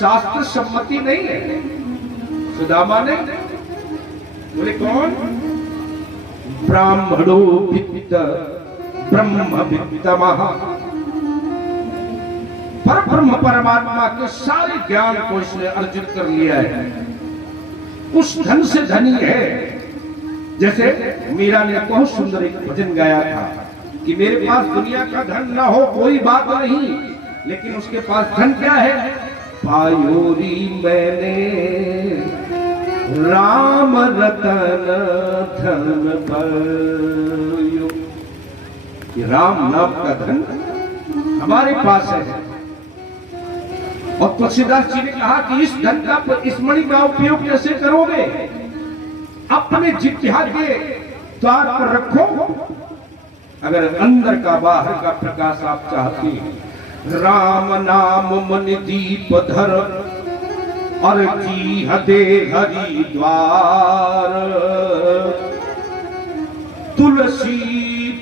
शास्त्र सम्मति नहीं है। सुदामा ने बोले कौन? ब्राह्मणो वित्त ब्रह्म वित्तमः, पर ब्रह्म परमात्मा के सारे ज्ञान को इसने अर्जित कर लिया है। उस धन से धनी है। जैसे मीरा ने बहुत सुंदर एक भजन गाया था कि मेरे पास दुनिया का धन ना हो कोई बात नहीं, लेकिन उसके पास धन क्या है? पायोरी मैंने राम रतन धन पायो। राम नाम का धन हमारे पास है। और तुलसीदास जी ने कहा कि इस धन का, इस मणि का उपयोग कैसे करोगे? अपने जिह्वा के द्वार पर रखो। अगर अंदर का बाहर का प्रकाश आप चाहते हैं, राम नाम मन दीप धर और जी हदे हरि द्वार, तुलसी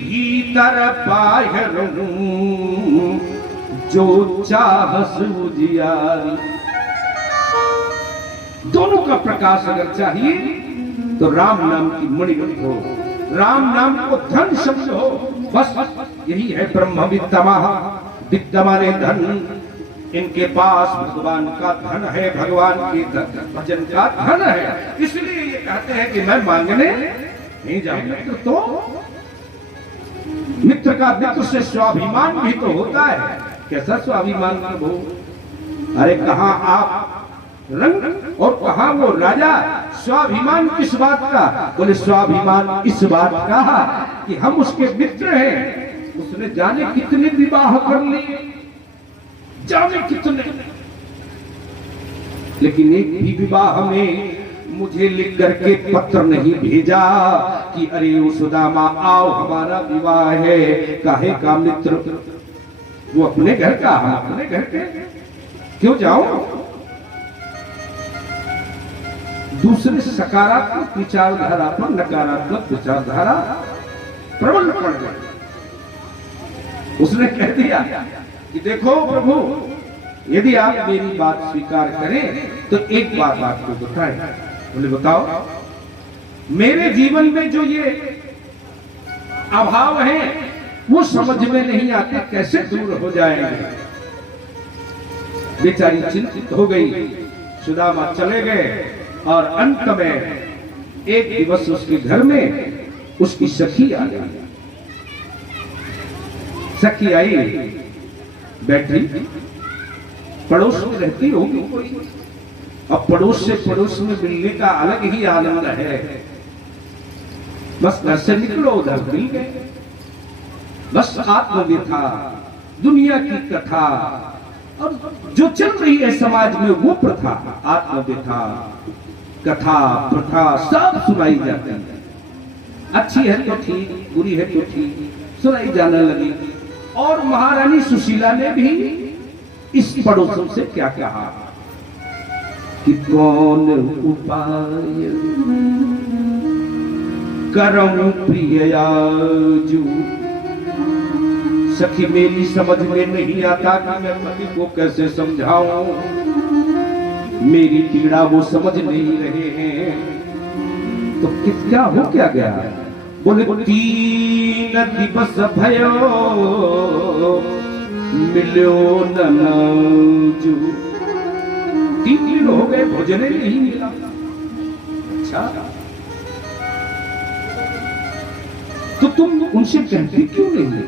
भीतर बाहर जो चाहस उजियारी। दोनों का प्रकाश अगर चाहिए तो राम नाम की मणि हो, राम नाम को धन समझो। बस यही है ब्रह्म वित्तमः। वित्त माने धन। इनके पास भगवान का धन है, भगवान के भजन का धन है। इसलिए ये कहते हैं कि मैं मांगने नहीं जाऊंगा। तो मित्र का मित्र से स्वाभिमान भी तो होता है। कैसा स्वाभिमान प्रभु? अरे कहां आप रंग और कहां वो राजा? स्वाभिमान किस बात का? बोले स्वाभिमान इस बात का कि हम उसके मित्र हैं। उसने जाने कितने विवाह कर लिए, जाने कितने, लेकिन एक भी विवाह में मुझे लिख करके पत्र नहीं भेजा कि अरे वो सुदामा आओ हमारा विवाह है। काहे का मित्र? वो अपने घर का, हम अपने घर के, क्यों जाओ? दूसरे सकारात्मक विचारधारा पर नकारात्मक विचारधारा प्रबल पड़ गई। उसने कह दिया कि देखो प्रभु, यदि आप मेरी बात स्वीकार करें तो एक बात आपको बताएं। बोले बताओ। मेरे जीवन में जो ये अभाव है वो समझ में नहीं आते, कैसे दूर हो जाएंगे? बेचारी चिंतित हो गई। सुदामा चले गए और अंत में एक दिवस उसके घर में उसकी सखी आ गई। सखी आई, बैठी, पड़ोस में रहती होगी कोई। अब पड़ोस से पड़ोस में मिलने का अलग ही आनंद है। बस घर से निकलो उधर मिल गए। बस आत्मव्यथा, दुनिया की कथा और जो चल रही है समाज में वो प्रथा, आत्मव्यथा, कथा, प्रथा सब सुनाई जाती है। अच्छी है तो ठीक, बुरी है तो ठीक, सुनाई जाने लगी। और महारानी सुशीला ने भी इस पड़ोसन से क्या कहा कि कौन उपाय करऊं प्रियाजू। सखी मेरी समझ में नहीं आता कि मैं पति को कैसे समझाऊं। मेरी पीड़ा वो समझ नहीं रहे हैं। तो क्या हो क्या गया? बोले 3 दिवस भयो मिलो ननजू। 3 दिन हो गए, भोजन ही नहीं मिला। अच्छा, तो तुम उनसे कहती क्यों नहीं?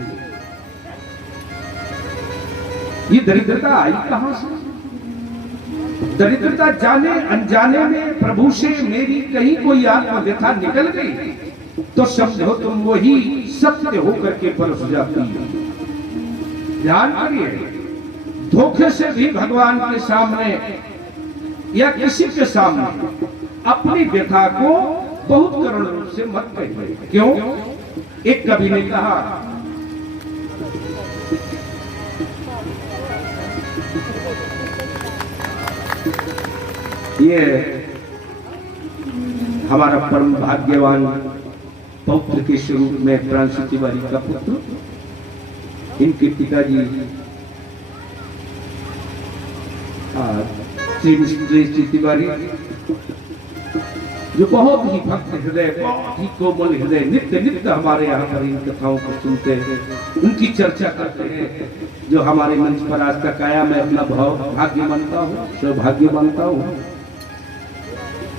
ये दरिद्रता आई कहां से? दरिद्रता जाने अनजाने में प्रभु से मेरी कहीं कोई आत्मव्यथा निकल गई तो समझो तुम वही सत्य होकर के परस जाती है। ध्यान करिए, धोखे से भी भगवान के सामने या किसी के सामने अपनी व्यथा को बहुत करुण रूप से मत कहिए। क्यों? एक कवि ने कहा, ये हमारा परम भाग्यवान पौत्र के स्वरूप में प्रांशु तिवारी का पुत्र, इनके पिताजी श्री मिश्र तिवारी जो बहुत ही भक्त हृदय, बहुत ही कोमल हृदय, नित्य नित्य हमारे यहाँ पर इन कथाओं को सुनते हैं, उनकी चर्चा करते हैं, जो हमारे मंच पर आज तक आया, मैं अपना भाग्य मानता हूँ, सौभाग्य मानता हूँ।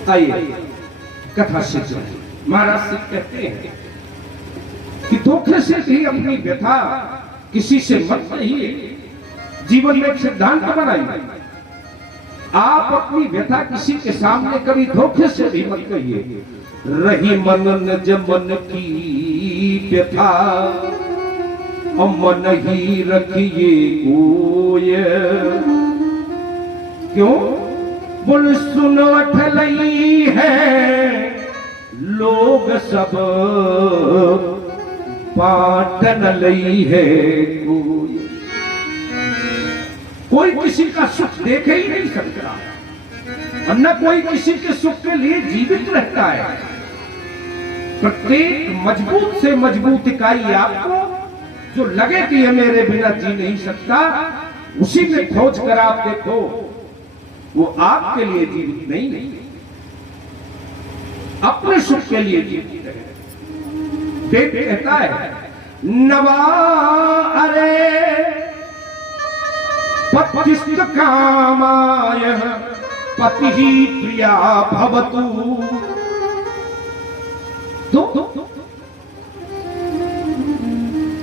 आइए कथा से चलिए। महाराज से कहते हैं कि धोखे से भी अपनी व्यथा किसी से मत कहिए, जीवन में एक सिद्धांत बनाइए, आप अपनी व्यथा किसी के सामने कभी धोखे से भी मत कहिए। रही मन जमन की व्यथा और मन ही रखिए कोय, क्यों बोल सुन अठलई है लोग सब पाटन लई है कोई किसी का सुख देखे ही नहीं सकता, और न कोई किसी के सुख के लिए जीवित रहता है। प्रत्येक मजबूत से मजबूत इकाई आपको जो लगे कि ये मेरे बिना जी नहीं सकता, उसी में खोज कर आप देखो, वो आपके लिए जीवित नहीं, अपने सुख के लिए जीवित है। वेद कहता है नवा अरे पतिष्ठ कामाय पति ही प्रिया भवतु। तो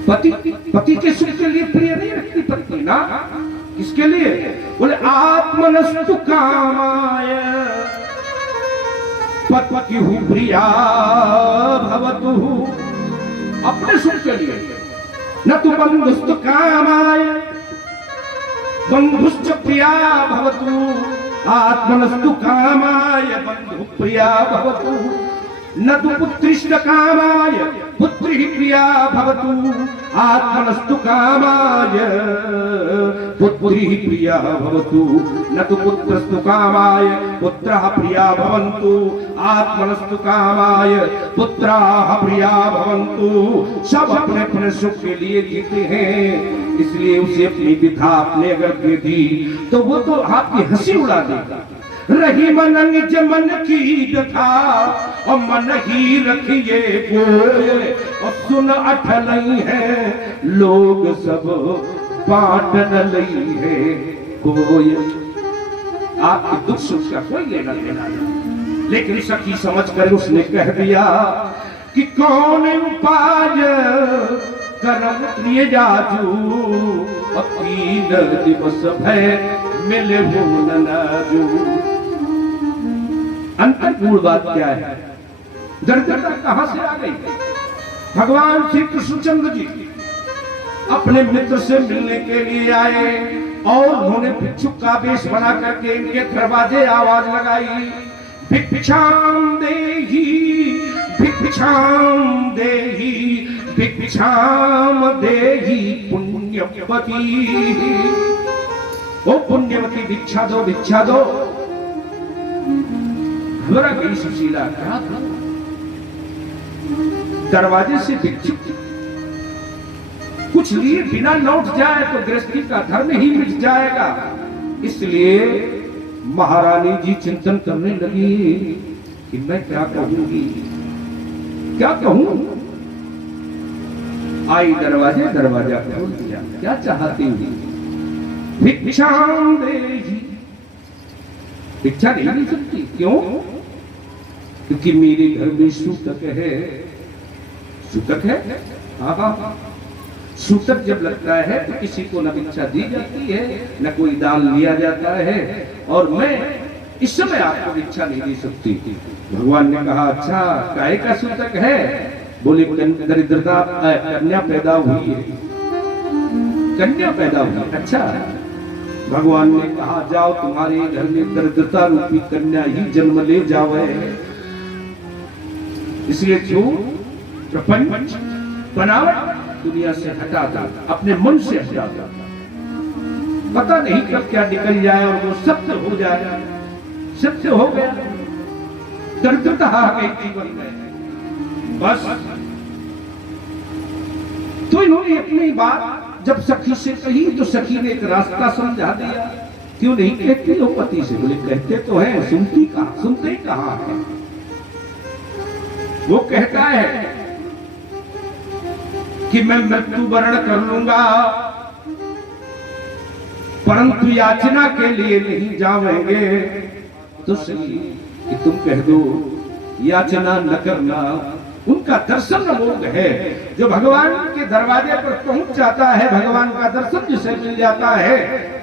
पति के सुख के लिए प्रिय नहीं रखती पत्नी ना, किसके लिए? बोले आत्मनस्तु कामाय पति प्रिया भवतु, अपने सुख के लिए। न तो बंधुस्तु कामाय बंधुश्च प्रिया भवतु, आत्मनस्तु कामाय बंधु प्रिया भवतु। न तो पुत्रिष्ट कामाय पुत्री प्रिया भवतु, आत्मनस्तु कामाय पुत्री प्रिया भवतु। न तो पुत्रस्तु कामाय पुत्रः प्रिया भवन्तु, आत्मनस्तु कामाय पुत्राः प्रिया भवन्तु। सब अपने अपने सुख के लिए जीते हैं, इसलिए उसे अपनी विधा अपने अगर दे दी तो वो तो आपकी हंसी उड़ा देगा। रही मन निज मन की व्यथा और मन ही रखिए कोय, और सुन अठलई है लोग सब बांटन लई है कोय। आपके दुख सुख का कोई लेना देना नहीं, लेकिन सखी समझ कर उसने कह दिया कि कौन उपाय करम प्रिय जाजू, और 3 दिवस भय मिले भूल नाजू। अंतरपूर्ण बात क्या है? दरिद्रता कहां से आ गई? भगवान श्री कृष्णचंद्र जी अपने मित्र से मिलने के लिए आए और उन्होंने भिक्षुक का वेश बना करके इनके दरवाजे आवाज लगाई, भिक्षाम देहि भिक्षाम देहि भिक्षाम देहि पुण्यवती। ओ पुण्यवती भिक्षा दो भिक्षा दो। घबरा गई सुशीला, क्या था? दरवाजे से भिक्षुक कुछ लिए बिना लौट जाए तो गृहस्थी का धर्म ही मिट जाएगा। इसलिए महारानी जी चिंतन करने लगी कि मैं क्या कहूंगी, क्या कहूं। आई दरवाजा खोल दिया, क्या चाहती हुई? भिक्षाम देहि। भिक्षा नहीं मिल सकती, क्यों? क्योंकि मेरे घर में सूतक है। सूतक है? हाँ। सूतक जब लगता है तो किसी को न भिक्षा दी जाती है, न कोई दान लिया जाता है, और मैं इस समय आपको भिक्षा नहीं दे सकती। भगवान ने कहा अच्छा काहे का सूतक है? बोले दरिद्रता कन्या पैदा हुई है, कन्या पैदा हुई। अच्छा, भगवान ने कहा जाओ तुम्हारे घर में दरिद्रता रूपी कन्या ही जन्म ले जावे। इसलिए जो प्रपंच बनावट दुनिया से हटा दो, अपने मन से हटा दो। पता नहीं कब क्या निकल जाए और वो सत्य हो जाए। सत्य हो गया, दरिद्रता आ गई जीवन में, बस। तो इन्होंने अपनी बात जब सखी से कही तो सखी ने एक रास्ता समझा दिया। क्यों नहीं कहती हो पति से? बोले कहते तो हैं, सुनती कहां, सुनते ही कहां है। वो कहता है कि मैं मृत्यु वरण कर लूंगा, परंतु याचना के लिए नहीं जावेंगे। तो सही कि तुम कह दो याचना न करना। उनका दर्शन अमोघ है। जो भगवान के दरवाजे पर पहुंच जाता है, भगवान का दर्शन जिसे मिल जाता है,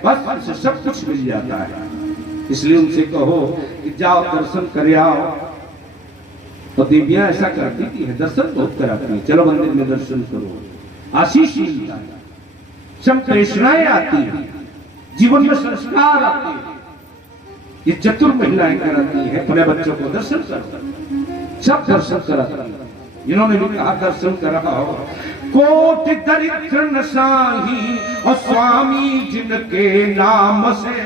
बस उसे सब कुछ मिल जाता है। इसलिए उनसे कहो कि जाओ दर्शन कर आओ। तो देवियां ऐसा करती थी, दर्शन बहुत कराती है। चलो मंदिर में दर्शन करो, आशीष मिलता है, संप्रेषणाएं आती है, जीवन में संस्कार आते हैं। ये चतुर महिलाएं कराती है, अपने बच्चों को दर्शन करती, सब दर्शन कराती है। इन्होंने भी कहा दर्शन कराओ। कोटि दरिद्र नसाही और स्वामी जिनके नाम से,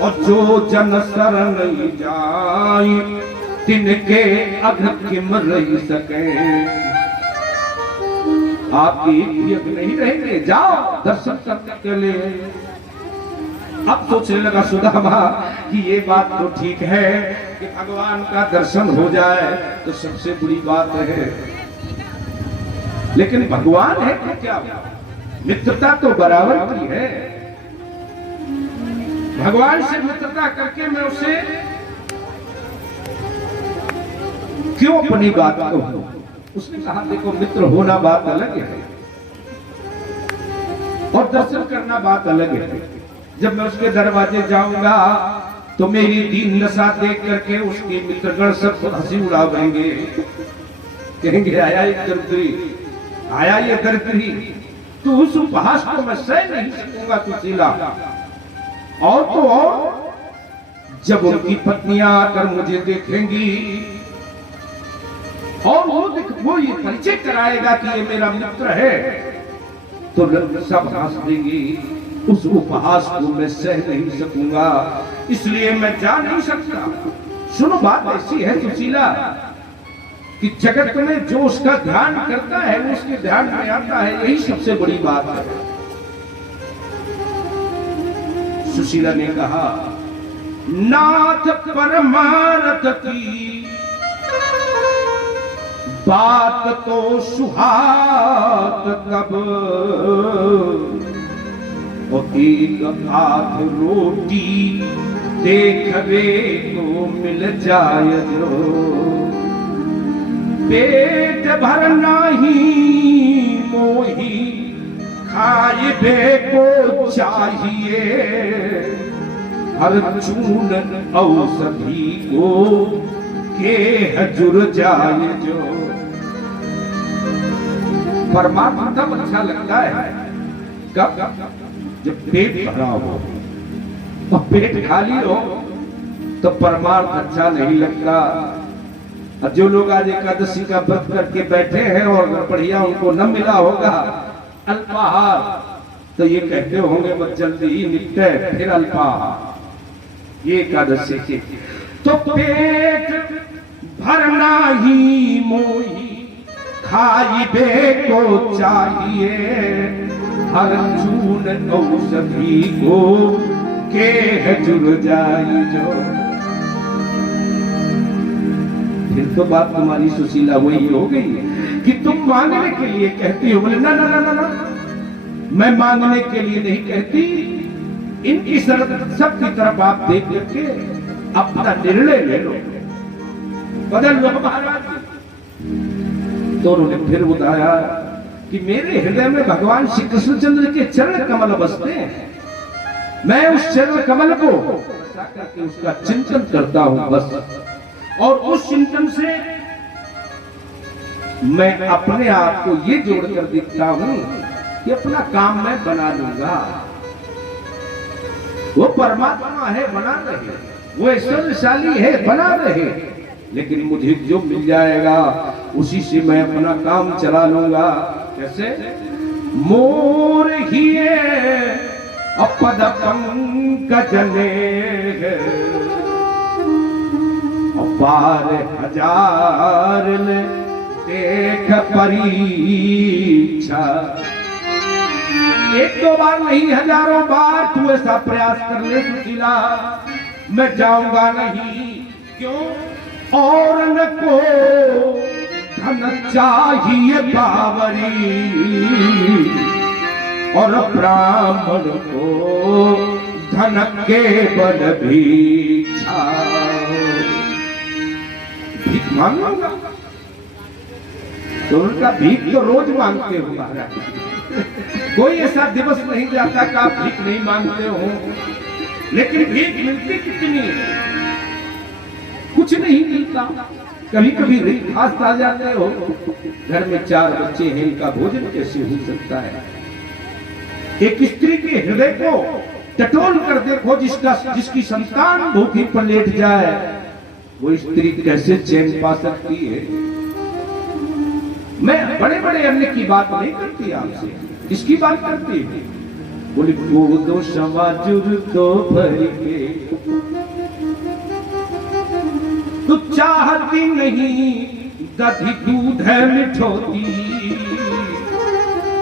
और जो जन शरण जाए तिनके अघ किम रही सके। आपकी यज्ञ नहीं रहेंगे, जाओ दर्शन करने के लिए। अब सोचने लगा सुदामा कि ये बात तो ठीक है कि भगवान का दर्शन हो जाए तो सबसे बड़ी बात है, लेकिन भगवान है तो क्या, मित्रता तो बराबर की है। भगवान से मित्रता करके मैं उसे क्यों अपनी बात कहूं? उसने कहा देखो मित्र होना बात अलग है और दर्शन करना बात अलग है। जब मैं उसके दरवाजे जाऊंगा तो मेरी दीन दशा देख करके उसके मित्रगण सब हंसी उड़ावेंगे, कहेंगे आया ये दरिद्री, आया ये दरिद्री, तू उस उपहास को मैं सह नहीं सकूंगा सुशीला। और तो और जब उनकी पत्नियां आकर मुझे देखेंगी और वो ये परिचय कराएगा कि ये मेरा मित्र है, तो सब हंस देंगी। उस उपहास को मैं सह नहीं सकूंगा, इसलिए मैं जा नहीं सकता। सुनो बात ऐसी है सुशीला कि जगत में जो उसका ध्यान करता है वो उसके ध्यान में आता है, यही सबसे बड़ी बात है। सुशीला ने कहा नाथ परमार्थ की बात तो सुहाग कब, और एक आध रोटी देखवे को मिल जाए जो, पेट भरना ही मोही खाए बे को चाहिए, हर चून औषधि को के हजुर जाए जो। परमात्मा तब अच्छा लगता है कब जब पेट भरा हो, और पेट खाली हो तो परमार्थ अच्छा नहीं लगता। और जो लोग आज एकादशी का व्रत करके बैठे हैं और बढ़िया उनको न मिला होगा अल्पाहार, तो ये कहते होंगे बस जल्दी ही निपटे फिर अल्पाहार। ये एकादशी की तो पेट भरना ही मोही खाइबे को चाहिए, हर चून औषधि को के जुड़ जाई जो। फिर तो बात तुम्हारी सुशीला वही हो गई कि तुम मांगने के लिए कहती हो। बोले ना ना ना ना ना, मैं मांगने के लिए नहीं कहती, इनकी सबकी तरफ आप देख करके अपना निर्णय ले लो, बदल लो महाराज। तो उन्होंने फिर बताया कि मेरे हृदय में भगवान श्री कृष्णचंद्र के चरण कमल बसते हैं, मैं उस चरण कमल को करके उसका चिंतन करता हूं बस। और उस चिंतन से मैं अपने आप को ये जोड़कर देखता हूं कि अपना काम मैं बना लूंगा। वो परमात्मा है, बना रहे, वो ऐश्वर्यशाली है, बना रहे, लेकिन मुझे जो मिल जाएगा उसी से मैं अपना काम चला लूंगा। कैसे? मोर ही अपद पंकज ने पार हजार ने देख परीक्षा, एक दो बार नहीं, हजारों बार तू ऐसा प्रयास कर ले सुशीला, मैं जाऊंगा नहीं। क्यों? और न को धन चाहिए बावरी, और ब्राह्मण को धन के बल भिक्षा। भीख मांगूंगा तो उनका भीख तो रोज मांगते हो महाराज, कोई ऐसा दिवस नहीं जाता कि आप भीख नहीं मांगते हो। लेकिन भीख मिलती कितनी, कुछ नहीं मिलता। कभी कभी रिक्तास्त आ जाते हो, घर में 4 बच्चे हैं, इनका भोजन कैसे हो सकता है। एक स्त्री के हृदय को टटोल कर देखो, जिसकी संतान भूखी पर लेट जाए, वो स्त्री कैसे चैन पा सकती है। मैं बड़े बड़े अन्न की बात नहीं करती आपसे, किसकी बात करती है? बोले वो दो समाजुर तो भर के, तू चाहती नहीं दधी दूध है मिठोती,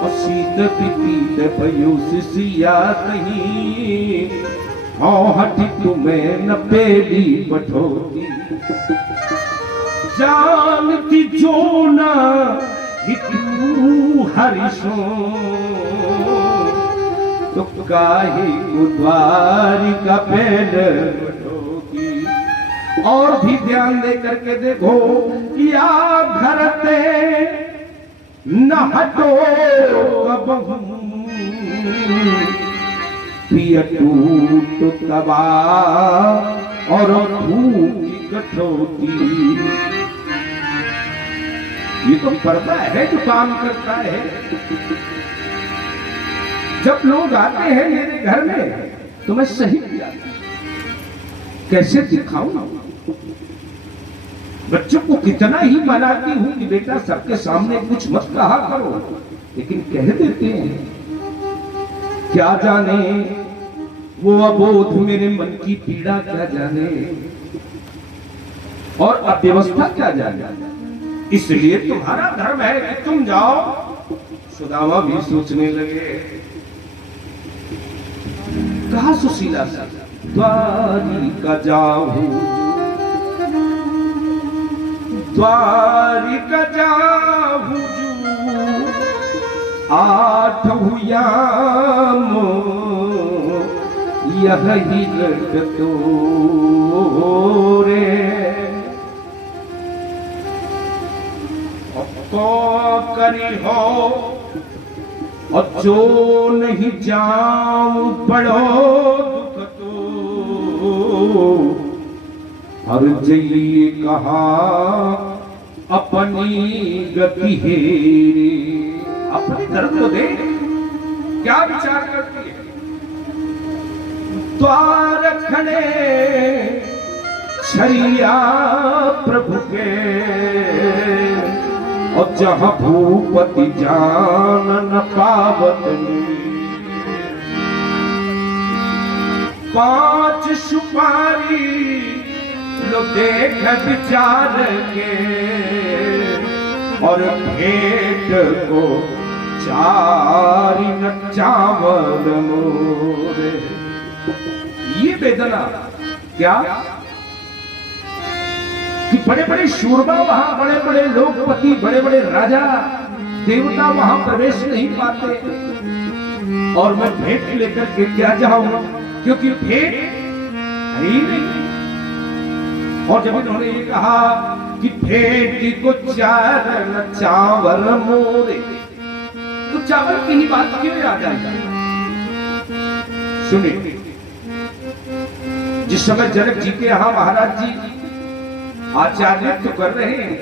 और शीत पीत पयूस सिया नहीं, हटी तुम्हें न पेली पठोती। जानती जो न हितू हरिशो, तो काहे को द्वारिका पेल पठोती। और भी ध्यान दे करके देखो, या घर ते न हटो कबहू, पिय टूट तबा और भूख कठौती। ये तो पर्दा है जो काम करता है। जब लोग आते हैं मेरे घर में तो मैं सही किया कैसे दिखाऊं। बच्चों को कितना ही मनाती हूं कि बेटा सबके सामने कुछ मत कहा करो, लेकिन कह देते हैं। क्या जाने वो अबोध मेरे मन की पीड़ा क्या जाने, और अव्यवस्था क्या जाने। इसलिए तुम्हारा धर्म है कि तुम जाओ। सुदामा भी सोचने लगे, कहा सुशीला सा द्वारिका जाऊं, द्वारिका जाऊं आठों याम, यही लगतो रे। तो करी हो और जो नहीं जाऊं बड़ो दुख तो, हर जइए कहा अपनी गति हेरे। अपनी दर्द को दे, क्या विचार करती है। द्वार खड़े छरिया प्रभु के, और जहां भूपति जान न पावत, 5 सुपारी लो देख विचार के, और भेंट को 4 न चावल मोरे। ये वेदना क्या कि बड़े बड़े शूरबा वहां, बड़े बड़े लोकपति, बड़े बड़े राजा देवता वहां प्रवेश नहीं पाते, और मैं भेंट लेकर के क्या जाऊं, क्योंकि भेंट है ही नहीं। और जब इन्होंने ये कहा कि भेंट को 4 चावल मोरे, तो चावल की ही बात क्यों याद आई। सुनिए, जिस समय जनक जी के यहां महाराज जी आचार्य तो कर रहे हैं,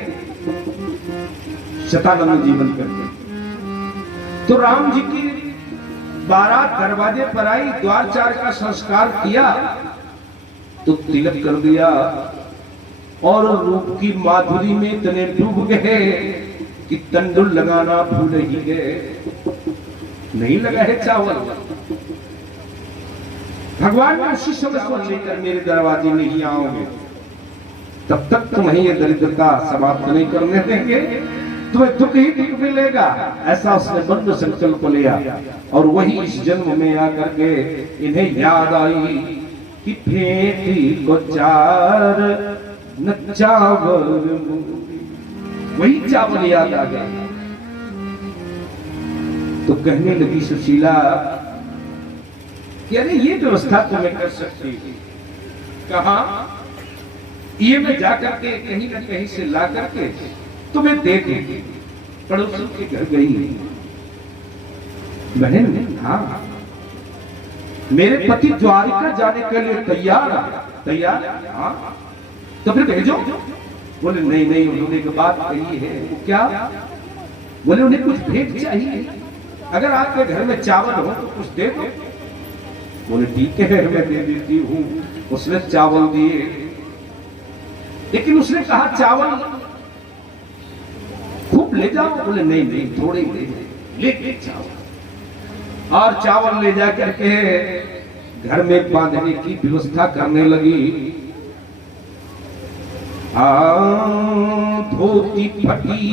शतानंद जीवन करते, तो राम जी की बारात दरवाजे पर आई, द्वार 4 का संस्कार किया, तो तिलक कर दिया, और रूप की माधुरी में इतने डूब गए कि तंदुल लगाना भूल ही गए। नहीं लगा है चावल। भगवान ने उसी समय को लेकर मेरे दरवाजे में ही आओगे, तब तक तुम्हें ये दरिद्रता समाप्त नहीं करने देंगे। तुम्हें दुख ही दुख मिलेगा, ऐसा उसने मन में संकल्प लिया। और वही इस जन्म में आकर के इन्हें याद आई कि फेंटी को चार न चावल, वही चावल याद आ गया। तो कहने लगी सुशीला कि अरे ये व्यवस्था तो मैं कर सकती हूँ। कहा? ये मैं जाकर के कहीं ना कहीं से ला करके तुम्हें दे दूंगी। पड़ोसी के घर गई बहन, हाँ मेरे पति द्वारिका जाने के लिए तैयार तैयार, हाँ तो फिर भेजो। बोले नहीं नहीं, उन्होंने एक बात कही है। वो क्या? बोले उन्हें कुछ भेंट चाहिए, अगर आपके घर में चावल हो तो कुछ दे दो। बोले ठीक है मैं दे देती हूँ। उसने चावल दिए, लेकिन उसने कहा चावल खूब ले जाओ। बोले नहीं नहीं, थोड़े ही ले चावल। और चावल ले जा करके घर में बांधने की व्यवस्था करने लगी। धोती फटी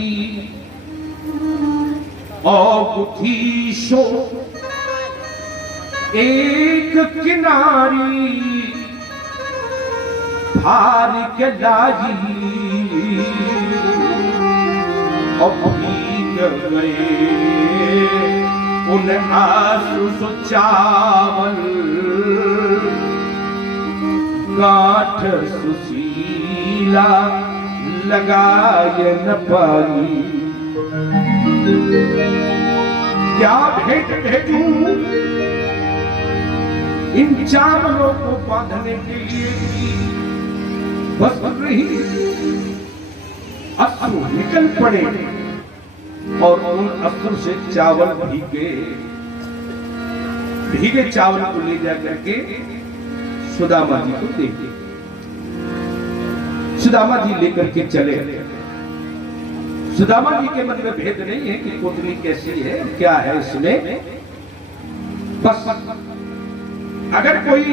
और गुथी शो एक किनारी फार के लाई और भीग गए उन आंसू चावल, गांठ सुशीला लगाए न पाई। क्या भेंट भेजूं इन चावलों को बांधने के लिए? बस रही अश्रु निकल पड़े और उन अश्रु से चावल भीगे चावल को ले जा करके सुदामा जी को दे दिए। सुदामा जी लेकर के चले। सुदामा जी के मन में भेद नहीं है कि पुतली कैसी है, क्या है इसमें। बस अगर कोई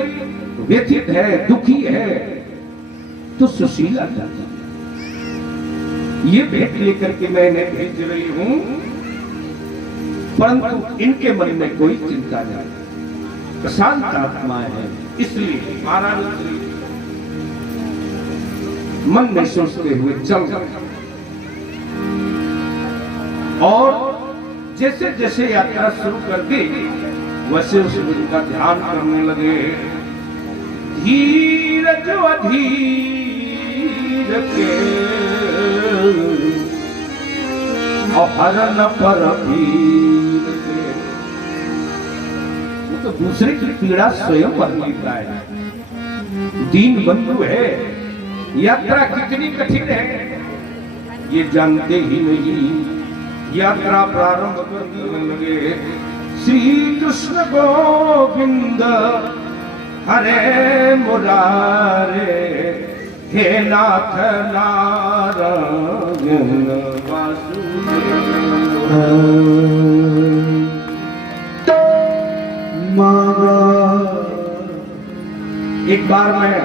व्यथित है, दुखी है, तो सुशीला जाती। ये भेंट लेकर के मैंने भेज रही हूं, परंतु इनके मन में कोई चिंता नहीं, प्रशांत आत्माएं हैं, इसलिए महाराज मन में सोचते हुए चल गए। और जैसे जैसे यात्रा शुरू कर दी, वैसे उनका ध्यान करने लगे। धीरज अधीर के और हरण पर पीर के। वो तो दूसरे की पीड़ा स्वयं भर लेता है। दीन बंधु है, यात्रा कितनी कठिन है ये जानते ही नहीं। यात्रा प्रारंभ करने लगे। श्री कृष्ण गोविंद हरे मुरारे, हे नाथ नारायण वासुदेव। एक बार मैं